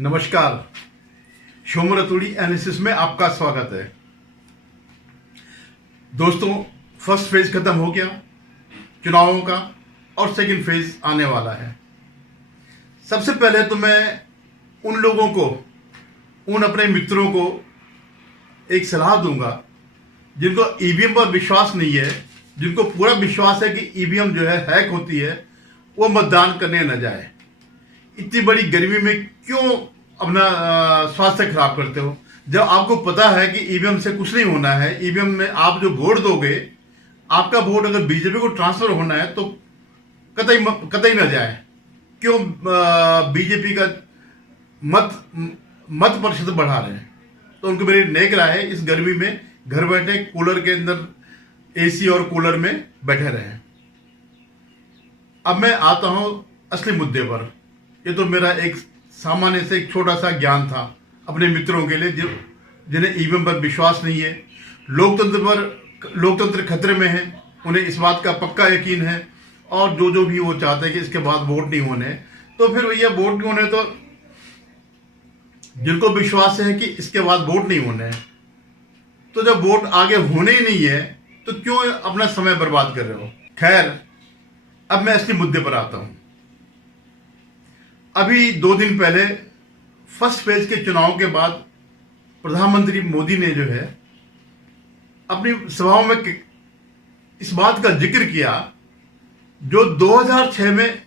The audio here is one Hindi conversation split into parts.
नमस्कार, शोमू रतूड़ी एनालिसिस में आपका स्वागत है। दोस्तों, फर्स्ट फेज खत्म हो गया चुनावों का और सेकंड फेज आने वाला है। सबसे पहले तो मैं उन लोगों को, उन अपने मित्रों को एक सलाह दूंगा जिनको ईवीएम पर विश्वास नहीं है, जिनको पूरा विश्वास है कि ईवीएम जो है हैक होती है, वो मतदान करने न जाए। इतनी बड़ी गर्मी में क्यों अपना स्वास्थ्य खराब करते हो, जब आपको पता है कि ईवीएम से कुछ नहीं होना है। ईवीएम में आप जो वोट दोगे, आपका वोट अगर बीजेपी को ट्रांसफर होना है तो कतई न जाए। क्यों बीजेपी का मत प्रतिशत बढ़ा रहे हैं? तो उनको मेरी नेक राय है, इस गर्मी में घर बैठे कूलर के अंदर, एसी और कूलर में बैठे रहे। अब मैं आता हूं असली मुद्दे पर। ये तो मेरा एक सामान्य से एक छोटा सा ज्ञान था अपने मित्रों के लिए जिन्हें ईवीएम पर विश्वास नहीं है, लोकतंत्र खतरे में है, उन्हें इस बात का पक्का यकीन है और जो भी वो चाहते हैं कि इसके बाद वोट नहीं होने। तो फिर भैया वोट नहीं होने, तो जिनको विश्वास है कि इसके बाद वोट नहीं होने, तो जब वोट आगे होने ही नहीं है तो क्यों अपना समय बर्बाद कर रहे हो। खैर, अब मैं असली मुद्दे पर आता हूं। अभी 2 दिन पहले फर्स्ट फेज के चुनाव के बाद प्रधानमंत्री मोदी ने जो है अपनी सभाओं में इस बात का जिक्र किया जो 2006 में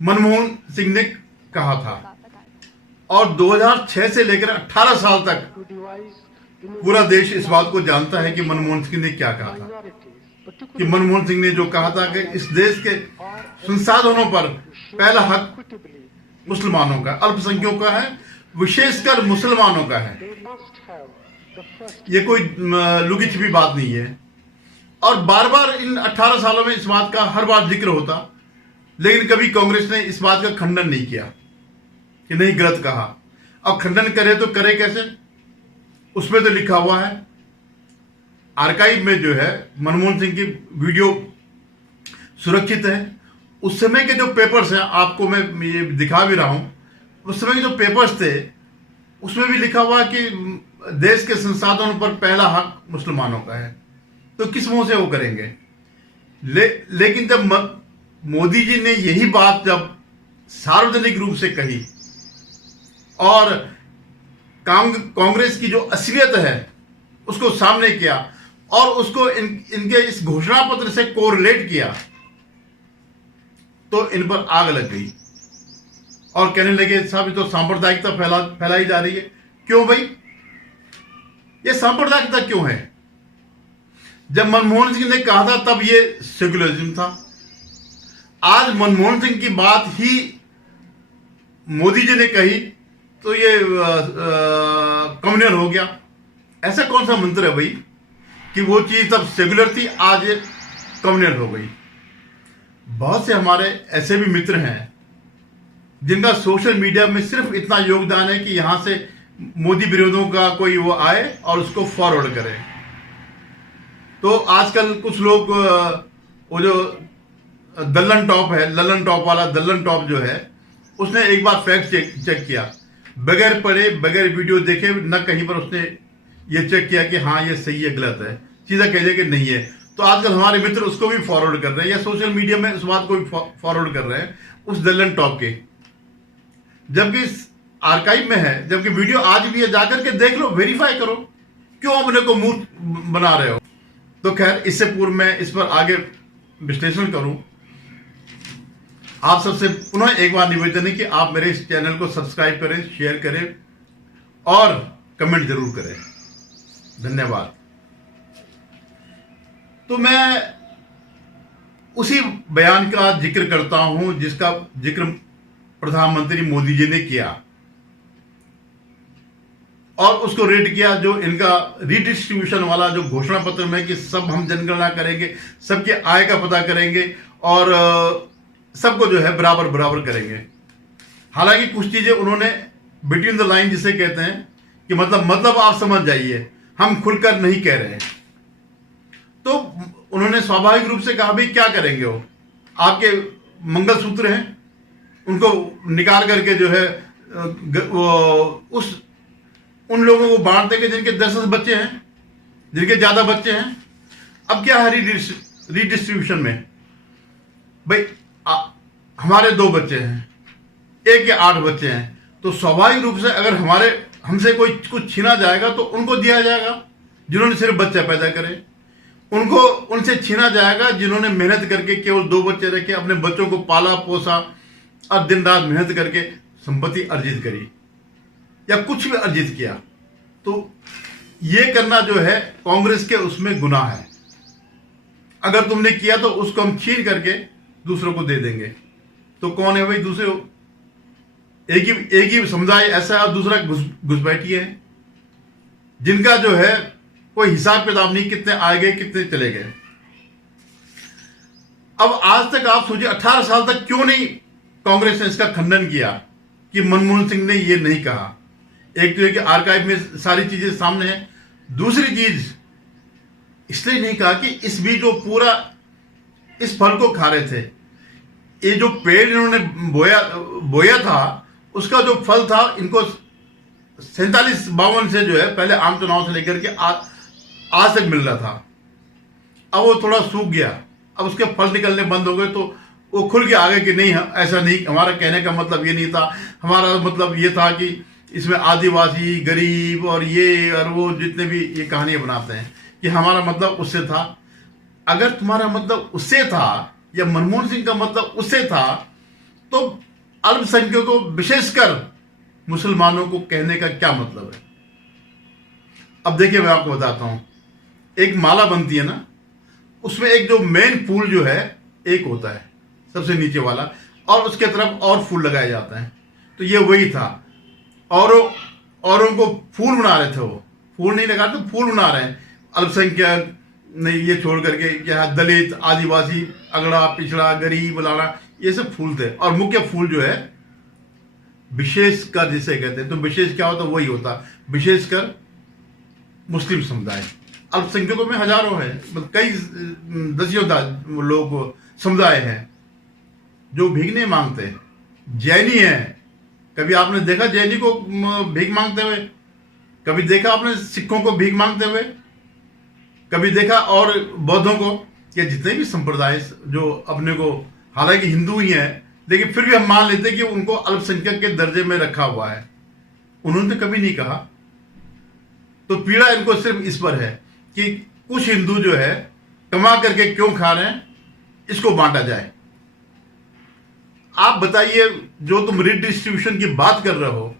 मनमोहन सिंह ने कहा था, और 2006 से लेकर 18 साल तक पूरा देश इस बात को जानता है कि मनमोहन सिंह ने क्या कहा था। कि मनमोहन सिंह ने जो कहा था कि इस देश के संसाधनों पर पहला हक मुसलमानों का, अल्पसंख्यकों का है, विशेषकर मुसलमानों का है। ये कोई लुकी छिपी बात नहीं है। और बार बार इन 18 सालों में इस बात का हर बार जिक्र होता, लेकिन कभी कांग्रेस ने इस बात का खंडन नहीं किया कि नहीं, गलत कहा। अब खंडन करे तो करे कैसे? उसमें तो लिखा हुआ है, आर्काइव में जो है मनमोहन सिंह की वीडियो सुरक्षित है। उस समय के जो पेपर्स हैं, आपको मैं ये दिखा भी रहा हूं, उस समय के जो पेपर्स थे उसमें भी लिखा हुआ कि देश के संसाधनों पर पहला हक मुसलमानों का है। तो किस मुंह से वो करेंगे? लेकिन जब मोदी जी ने यही बात जब सार्वजनिक रूप से कही और कांग्रेस की जो असलियत है उसको सामने किया और उसको इनके इस घोषणा पत्र से कोरिलेट किया, तो इन पर आग लग गई और कहने लगे साहब ये तो सांप्रदायिकता फैलाई जा रही है। क्यों भाई, ये सांप्रदायिकता क्यों है? जब मनमोहन सिंह ने कहा था तब ये सेक्युलरिज्म था। आज मनमोहन सिंह की बात ही मोदी जी ने कही तो ये कम्युनल हो गया। ऐसा कौन सा मंत्र है भाई कि वो चीज तब सेक्युलर थी, आज कम्युनल हो गई। बहुत से हमारे ऐसे भी मित्र हैं जिनका सोशल मीडिया में सिर्फ इतना योगदान है कि यहां से मोदी विरोधियों का कोई वो आए और उसको फॉरवर्ड करे। तो आजकल कुछ लोग वो जो दल्लन टॉप है, ललन टॉप वाला दल्लन टॉप जो है, उसने एक बार फैक्ट चेक किया, बगैर पढ़े बगैर वीडियो देखे न कहीं पर उसने ये चेक किया कि हाँ ये सही है गलत है, सीधा कह दिया कि नहीं है। तो आजकल हमारे मित्र उसको भी फॉरवर्ड कर रहे हैं या सोशल मीडिया में उस बात को भी फॉरवर्ड कर रहे हैं उस दल्लन टॉप के, जबकि आर्काइव में है, जबकि वीडियो आज भी है। जाकर के देख लो, वेरीफाई करो, क्यों अपने को मूर्ख बना रहे हो। तो खैर, इससे पूर्व मैं इस पर आगे विश्लेषण करूं, आप सबसे पुनः एक बार निवेदन है कि आप मेरे इस चैनल को सब्सक्राइब करें, शेयर करें और कमेंट जरूर करें। धन्यवाद। तो मैं उसी बयान का जिक्र करता हूं जिसका जिक्र प्रधानमंत्री मोदी जी ने किया और उसको रेट किया, जो इनका रिडिस्ट्रीब्यूशन वाला जो घोषणा पत्र में कि सब हम जनगणना करेंगे, सबके आय का पता करेंगे और सबको जो है बराबर बराबर करेंगे। हालांकि कुछ चीजें उन्होंने बिटवीन द लाइन जिसे कहते हैं कि मतलब आप समझ जाइए, हम खुलकर नहीं कह रहे हैं। तो उन्होंने स्वाभाविक रूप से कहा भाई क्या करेंगे, वो आपके मंगलसूत्र हैं उनको निकाल करके जो है उस उन लोगों को बांट देंगे जिनके 10-10 बच्चे हैं, जिनके ज्यादा बच्चे हैं। अब क्या है रीडिस्ट्रीब्यूशन में, भाई हमारे 2 बच्चे हैं, एक के 8 बच्चे हैं, तो स्वाभाविक रूप से अगर हमसे कोई कुछ छीना जाएगा तो उनको दिया जाएगा जिन्होंने सिर्फ बच्चे पैदा करे, उनको उनसे छीना जाएगा जिन्होंने मेहनत करके केवल 2 बच्चे रखे, अपने बच्चों को पाला पोसा और दिन रात मेहनत करके संपत्ति अर्जित करी या कुछ भी अर्जित किया। तो ये करना जो है कांग्रेस के उसमें गुनाह है। अगर तुमने किया तो उसको हम छीन करके दूसरों को दे देंगे। तो कौन है भाई दूसरे? एक ही समुदाय ऐसा है और दूसरा घुसपैठी है, जिनका जो है कोई हिसाब किताब नहीं, कितने आए गए कितने चले गए। अब आज तक आप सोचिए 18 साल तक क्यों नहीं कांग्रेस ने इसका खंडन किया कि मनमोहन सिंह ने ये नहीं कहा। एक तो है कि आर्काइव में सारी चीजें सामने है, दूसरी चीज इसलिए नहीं कहा कि इस बीच जो पूरा इस फल को खा रहे थे, ये जो पेड़ इन्होंने बोया था उसका जो फल था इनको 47-52 से जो है पहले आम चुनाव से लेकर के आज तक मिल रहा था। अब वो थोड़ा सूख गया, अब उसके फल निकलने बंद हो गए, तो वो खुल के आ गए कि नहीं ऐसा नहीं, हमारा कहने का मतलब ये नहीं था, हमारा मतलब ये था कि इसमें आदिवासी गरीब और ये और वो जितने भी ये कहानियां बनाते हैं कि हमारा मतलब उससे था। अगर तुम्हारा मतलब उससे था या मनमोहन सिंह का मतलब उससे था, तो अल्पसंख्यकों विशेषकर मुसलमानों को कहने का क्या मतलब है? अब देखिए मैं आपको बताता हूं, एक माला बनती है ना, उसमें एक जो मेन फूल जो है एक होता है सबसे नीचे वाला, और उसके तरफ और फूल लगाए जाते हैं। तो ये वही था, औरों को फूल बना रहे थे, वो फूल नहीं लगा रहे, फूल बना रहे हैं। अल्पसंख्यक नहीं, ये छोड़ करके क्या दलित आदिवासी अगड़ा पिछड़ा गरीब लाना, ये सब फूल थे। और मुख्य फूल जो है विशेषकर जिसे कहते हैं, तो विशेष क्या होता? वही होता विशेषकर मुस्लिम समुदाय। अल्पसंख्यकों में हजारों है, मतलब कई दसियों लोग समुदाय हैं जो भीख नहीं मांगते। जैनी है, कभी आपने देखा जैनी को भीख मांगते हुए? कभी देखा आपने सिखों को भीख मांगते हुए? कभी देखा? और बौद्धों को, या जितने भी संप्रदाय जो अपने को हालांकि हिंदू ही है लेकिन फिर भी हम मान लेते हैं कि उनको अल्पसंख्यक के दर्जे में रखा हुआ है, उन्होंने तो कभी नहीं कहा। तो पीड़ा इनको सिर्फ इस पर है कि कुछ हिंदू जो है कमा करके क्यों खा रहे हैं, इसको बांटा जाए। आप बताइए, जो तुम रिडिस्ट्रीब्यूशन की बात कर रहे हो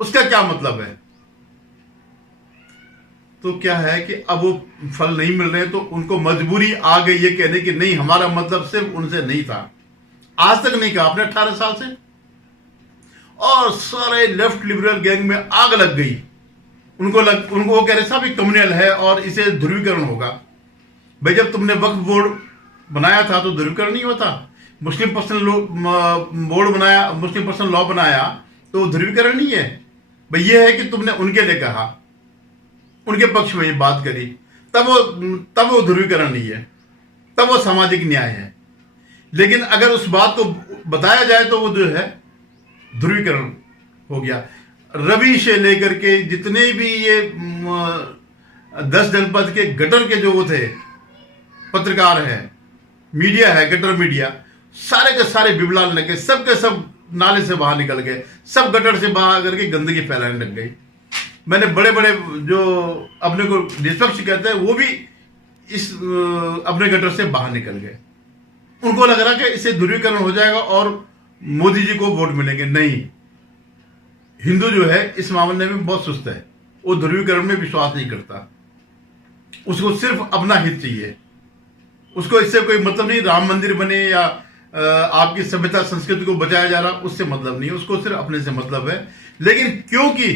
उसका क्या मतलब है? तो क्या है कि अब वो फल नहीं मिल रहे, तो उनको मजबूरी आ गई ये कहने की नहीं, हमारा मतलब सिर्फ उनसे नहीं था। आज तक नहीं कहा आपने 18 साल से, और सारे लेफ्ट लिबरल गैंग में आग लग गई। उनको वो कह रहे साहब ये कम्युनल है और इसे ध्रुवीकरण होगा। भाई जब तुमने वक्फ बोर्ड बनाया था तो ध्रुवीकरण नहीं होता। मुस्लिम पर्सनल बोर्ड बनाया, मुस्लिम पर्सनल लॉ बनाया, तो ध्रुवीकरण नहीं है भाई। ये है कि तुमने उनके लिए कहा, उनके पक्ष में ये बात करी, तब वो ध्रुवीकरण नहीं है, तब वो सामाजिक न्याय है। लेकिन अगर उस बात को बताया जाए तो वो जो है ध्रुवीकरण हो गया। रवि से लेकर के जितने भी ये 10 जनपद के गटर के जो वो थे पत्रकार हैं, मीडिया है, गटर मीडिया, सारे के सारे बिबलाने लग गए, सब के सब नाले से बाहर निकल गए, सब गटर से बाहर करके गंदगी फैलाने लग गई। मैंने बड़े बड़े जो अपने को निष्पक्ष कहते हैं वो भी इस अपने गटर से बाहर निकल गए। उनको लग रहा कि इससे ध्रुवीकरण हो जाएगा और मोदी जी को वोट मिलेंगे। नहीं, हिंदू जो है इस मामले में बहुत सुस्त है, वो ध्रुवीकरण में विश्वास नहीं करता, उसको सिर्फ अपना हित चाहिए, उसको इससे कोई मतलब नहीं राम मंदिर बने या आपकी सभ्यता संस्कृति को बचाया जा रहा, उससे मतलब नहीं, उसको सिर्फ अपने से मतलब है। लेकिन क्योंकि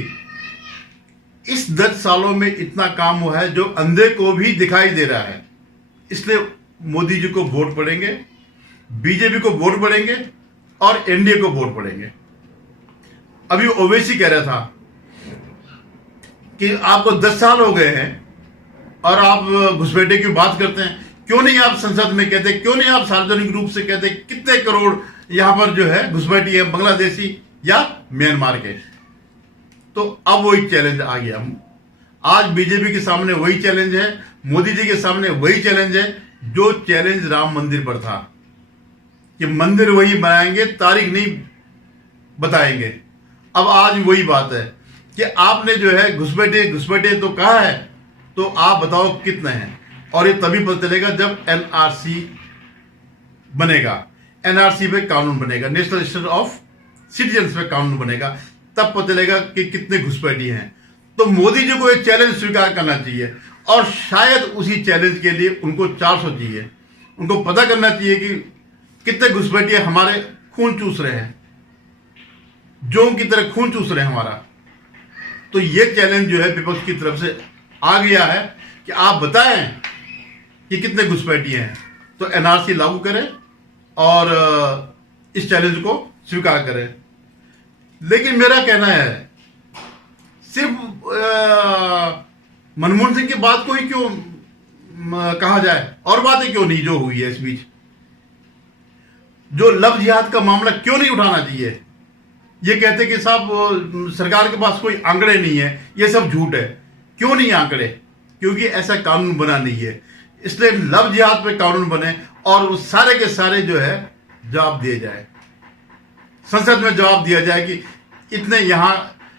इस 10 सालों में इतना काम हुआ है जो अंधे को भी दिखाई दे रहा है, इसलिए मोदी जी को वोट पड़ेंगे, बीजेपी को वोट पड़ेंगे और एनडीए को वोट पड़ेंगे। अभी ओवैसी कह रहा था कि आपको 10 साल हो गए हैं और आप घुसपैठे की बात करते हैं, क्यों नहीं आप संसद में कहते, क्यों नहीं आप सार्वजनिक रूप से कहते कितने करोड़ यहां पर जो है घुसपैठी है, बांग्लादेशी या म्यांमार के। तो अब वही चैलेंज आ गया। आज बीजेपी के सामने वही चैलेंज है, मोदी जी के सामने वही चैलेंज है जो चैलेंज राम मंदिर पर था कि मंदिर वही बनाएंगे, तारीख नहीं बताएंगे। अब आज वही बात है कि आपने जो है घुसपैठे तो कहा है, तो आप बताओ कितने हैं। और ये तभी पता चलेगा जब एनआरसी बनेगा, एनआरसी पे कानून बनेगा, नेशनल रजिस्टर ऑफ सिटीजन्स पे कानून बनेगा, तब पता चलेगा कि कितने घुसपैठी हैं। तो मोदी जी को ये चैलेंज स्वीकार करना चाहिए और शायद उसी चैलेंज के लिए उनको 400 चाहिए। उनको पता करना चाहिए कि कितने घुसपैठी हमारे खून चूस रहे हैं, जों की तरह खून चूस रहे हैं हमारा। तो ये चैलेंज जो है विपक्ष की तरफ से आ गया है कि आप बताएं कि कितने घुसपैठी हैं, तो एनआरसी लागू करें और इस चैलेंज को स्वीकार करें। लेकिन मेरा कहना है सिर्फ मनमोहन सिंह की बात को ही क्यों कहा जाए, और बातें क्यों नहीं जो हुई है इस बीच। जो लव जिहाद का मामला क्यों नहीं उठाना चाहिए। ये कहते कि साहब सरकार के पास कोई आंकड़े नहीं है, ये सब झूठ है। क्यों नहीं आंकड़े? क्योंकि ऐसा कानून बना नहीं है। इसलिए लव जिहाद पे कानून बने और उस सारे के सारे जो है जवाब दिए जाए, संसद में जवाब दिया जाए कि इतने यहां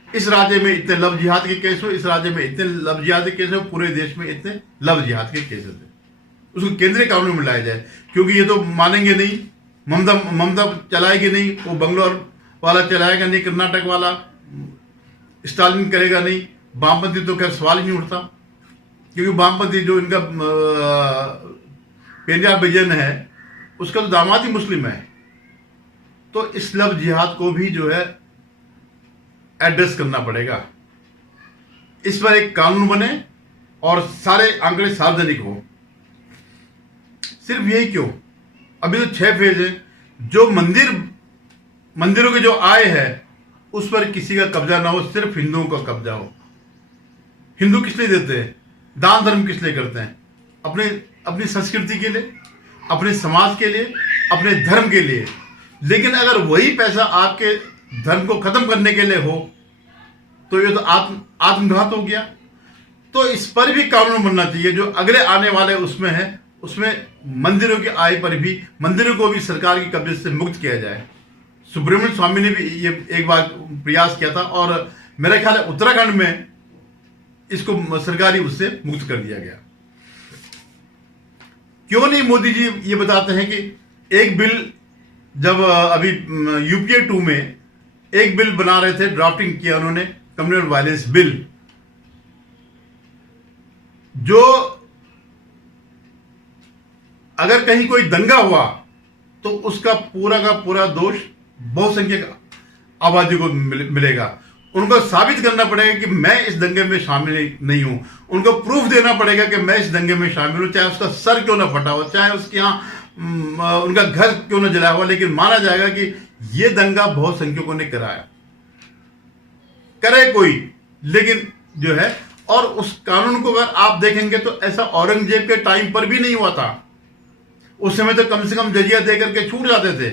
इस राज्य में इतने लव जिहाद के केस हो, इस राज्य में इतने लव जिहाद के केस हो, पूरे देश में इतने लव जिहाद के केसेस है। उसको केंद्रीय कानून में लाया जाए। क्योंकि ये तो मानेंगे नहीं, ममता चलाएगी नहीं, वो बंगलोर वाला चलाएगा नहीं, कर्नाटक वाला स्टालिन करेगा नहीं, वामपंथी तो खैर सवाल ही नहीं उठता। क्योंकि वामपंथी जो इनका पेंड्या विजयन है, उसका तो दामाद ही मुस्लिम है। तो इस लव जिहाद को भी जो है एड्रेस करना पड़ेगा। इस पर एक कानून बने और सारे आंकड़े सार्वजनिक हो। सिर्फ यही क्यों, अभी तो 6 फेज है। जो मंदिरों की जो आय है उस पर किसी का कब्जा ना हो, सिर्फ हिंदुओं का कब्जा हो। हिंदू किस लिए देते हैं, दान धर्म किस लिए करते हैं? अपनी संस्कृति के लिए, अपने समाज के लिए, अपने धर्म के लिए। लेकिन अगर वही पैसा आपके धर्म को खत्म करने के लिए हो तो ये तो आत्मघात हो गया। तो इस पर भी कानून बनना चाहिए जो अगले आने वाले उसमें है। उसमें मंदिरों की आय पर भी, मंदिरों को भी सरकार के कब्जे से मुक्त किया जाए। सुब्रमण्यम स्वामी ने भी ये एक बार प्रयास किया था और मेरा ख्याल है उत्तराखंड में इसको सरकारी उससे मुक्त कर दिया गया। क्यों नहीं मोदी जी ये बताते हैं कि एक बिल, जब अभी यूपीए 2 में एक बिल बना रहे थे, ड्राफ्टिंग किया उन्होंने, कम्युनल वायलेंस बिल, जो अगर कहीं कोई दंगा हुआ तो उसका पूरा का पूरा दोष बहुसंख्यक आबादी को मिलेगा। उनको साबित करना पड़ेगा कि मैं इस दंगे में शामिल नहीं हूं। उनको प्रूफ देना पड़ेगा कि मैं इस दंगे में शामिल हूं, चाहे उसका सर क्यों ना फटा हो, चाहे उसके यहां उनका घर क्यों ना जला हुआ, लेकिन माना जाएगा कि यह दंगा बहुसंख्यकों ने कराया। करे कोई, लेकिन जो है, और उस कानून को अगर आप देखेंगे तो ऐसा औरंगजेब के टाइम पर भी नहीं हुआ था। उस समय तो कम से कम जजिया दे करके छूट जाते थे।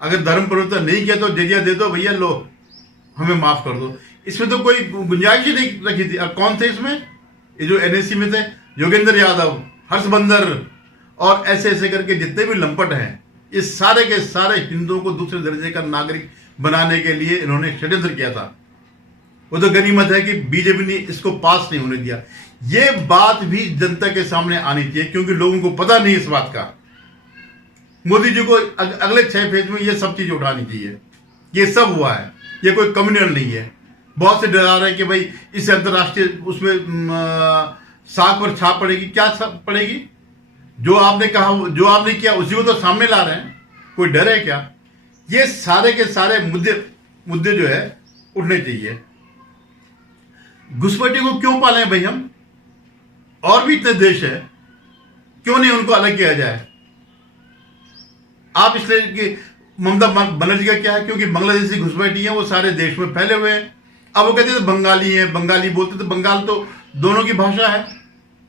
अगर धर्म परिवर्तन नहीं किया तो जजिया दे दो भैया, लो हमें माफ कर दो। इसमें तो कोई गुंजाइश ही नहीं रखी थी। अब कौन थे इसमें? ये जो एनएसी में थे, योगेंद्र यादव, हर्षबंदर और ऐसे ऐसे करके जितने भी लंपट हैं, ये सारे के सारे हिंदुओं को दूसरे दर्जे का नागरिक बनाने के लिए इन्होंने षड्यंत्र किया था। वो तो गनीमत है कि बीजेपी ने इसको पास नहीं होने दिया। ये बात भी जनता के सामने आनी चाहिए, क्योंकि लोगों को पता नहीं इस बात का। मोदी जी को अगले 6 फेज में ये सब चीज उठानी चाहिए। ये सब हुआ है, ये कोई कम्युनल नहीं है। बहुत से डरा रहे हैं कि भाई इससे अंतर्राष्ट्रीय उसमें साख पर छाप पड़ेगी। क्या छाप पड़ेगी? जो आपने कहा, जो आपने किया उसी को तो सामने ला रहे हैं। कोई डर है क्या? ये सारे के सारे मुद्दे जो है उठने चाहिए। घुसपैठी को क्यों पालें भाई हम? और भी इतने देश है, क्यों नहीं उनको अलग किया जाए? आप इसलिए कि ममता बनर्जी का क्या है, क्योंकि बांग्लादेशी घुसपैठी है, वो सारे देश में फैले हुए हैं। अब वो कहते थे बंगाली हैं, बंगाली बोलते थे, बंगाल तो दोनों की भाषा है।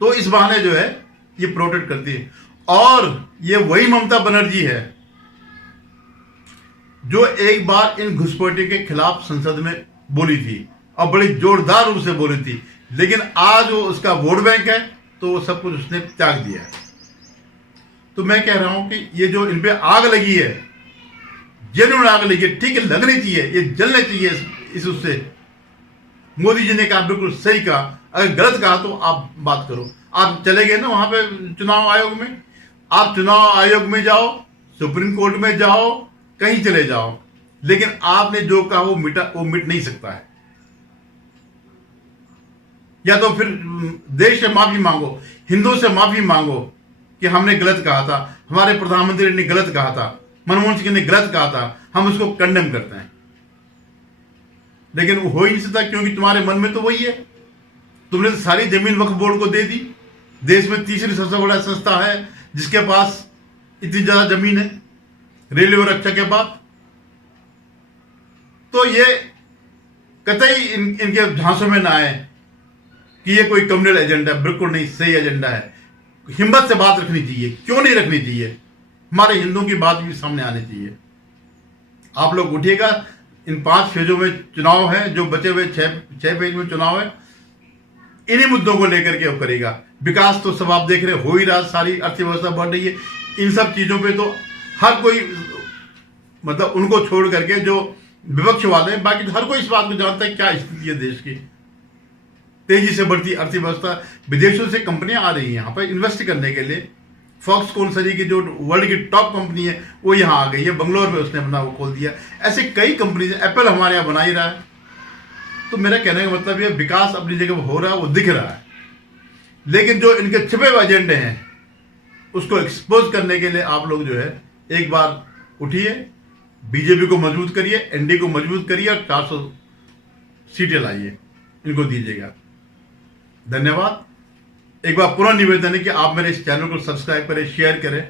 तो इस बहाने जो है ये प्रोटेक्ट करती है। और ये वही ममता बनर्जी है जो एक बार इन घुसपैठियों के खिलाफ संसद में बोली थी और बड़ी जोरदार रूप से बोली थी, लेकिन आज वो उसका वोट बैंक है तो वो सब कुछ उसने त्याग दिया है। तो मैं कह रहा हूं कि ये जो इन पे आग लगी है, जेन्युइन आग लगी है, ठीक है, लगनी चाहिए, ये जलने चाहिए इस उससे। मोदी जी ने कहा, बिल्कुल सही कहा, अगर गलत कहा तो आप बात करो। आप चले गए ना वहां पे चुनाव आयोग में, आप चुनाव आयोग में जाओ, सुप्रीम कोर्ट में जाओ, कहीं चले जाओ, लेकिन आपने जो कहा वो मिट नहीं सकता है। या तो फिर देश से माफी मांगो, हिंदुओं से माफी मांगो कि हमने गलत कहा था, हमारे प्रधानमंत्री ने गलत कहा था, मनमोहन सिंह ने गलत कहा था, हम उसको कंडेम करते हैं। लेकिन वो हो ही नहीं सकता, क्योंकि तुम्हारे मन में तो वही है। तुमने तो सारी जमीन वक्फ बोर्ड को दे दी। देश में तीसरी सबसे बड़ा संस्था है जिसके पास इतनी ज्यादा जमीन है, रेलवे और रक्षा के बाद। तो ये कतई इनके झांसों में ना आए कि ये कोई कम्युनल एजेंडा, बिल्कुल नहीं, सही एजेंडा है। हिम्मत से बात रखनी चाहिए, क्यों नहीं रखनी चाहिए, हमारे हिंदुओं की बात भी सामने आनी चाहिए। आप लोग उठिएगा, इन 5 फेजों में चुनाव है, जो बचे हुए 6 फेज में चुनाव है, इन्हीं मुद्दों को लेकर के वो करेगा। विकास तो सब आप देख रहे हो ही रहा, सारी अर्थव्यवस्था बढ़ रही है। इन सब चीजों पे तो हर कोई, मतलब उनको छोड़ करके जो विपक्ष वाले हैं, बाकी हर कोई इस बात को जानता है क्या स्थिति है देश की। तेजी से बढ़ती अर्थव्यवस्था, विदेशों से कंपनियां आ रही हैं यहाँ पर इन्वेस्ट करने के लिए। फॉक्सकॉन सरी की जो वर्ल्ड की टॉप कंपनी है वो यहाँ आ गई है, बंगलोर में उसने अपना वो खोल दिया। ऐसे कई कंपनीज, एप्पल हमारे यहाँ बना ही रहा है। तो मेरा कहने का मतलब ये, विकास अपनी जगह पर हो रहा है, वो दिख रहा है, लेकिन जो इनके छिपे हुए एजेंडे हैं उसको एक्सपोज करने के लिए आप लोग जो है एक बार उठिए, बीजेपी को मजबूत करिए, एनडीए को मजबूत करिए और 400 सीटें लाइए, इनको दीजिएगा। धन्यवाद। एक बार पुनः निवेदन है कि आप मेरे इस चैनल को सब्सक्राइब करें, शेयर करें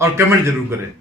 और कमेंट जरूर करें।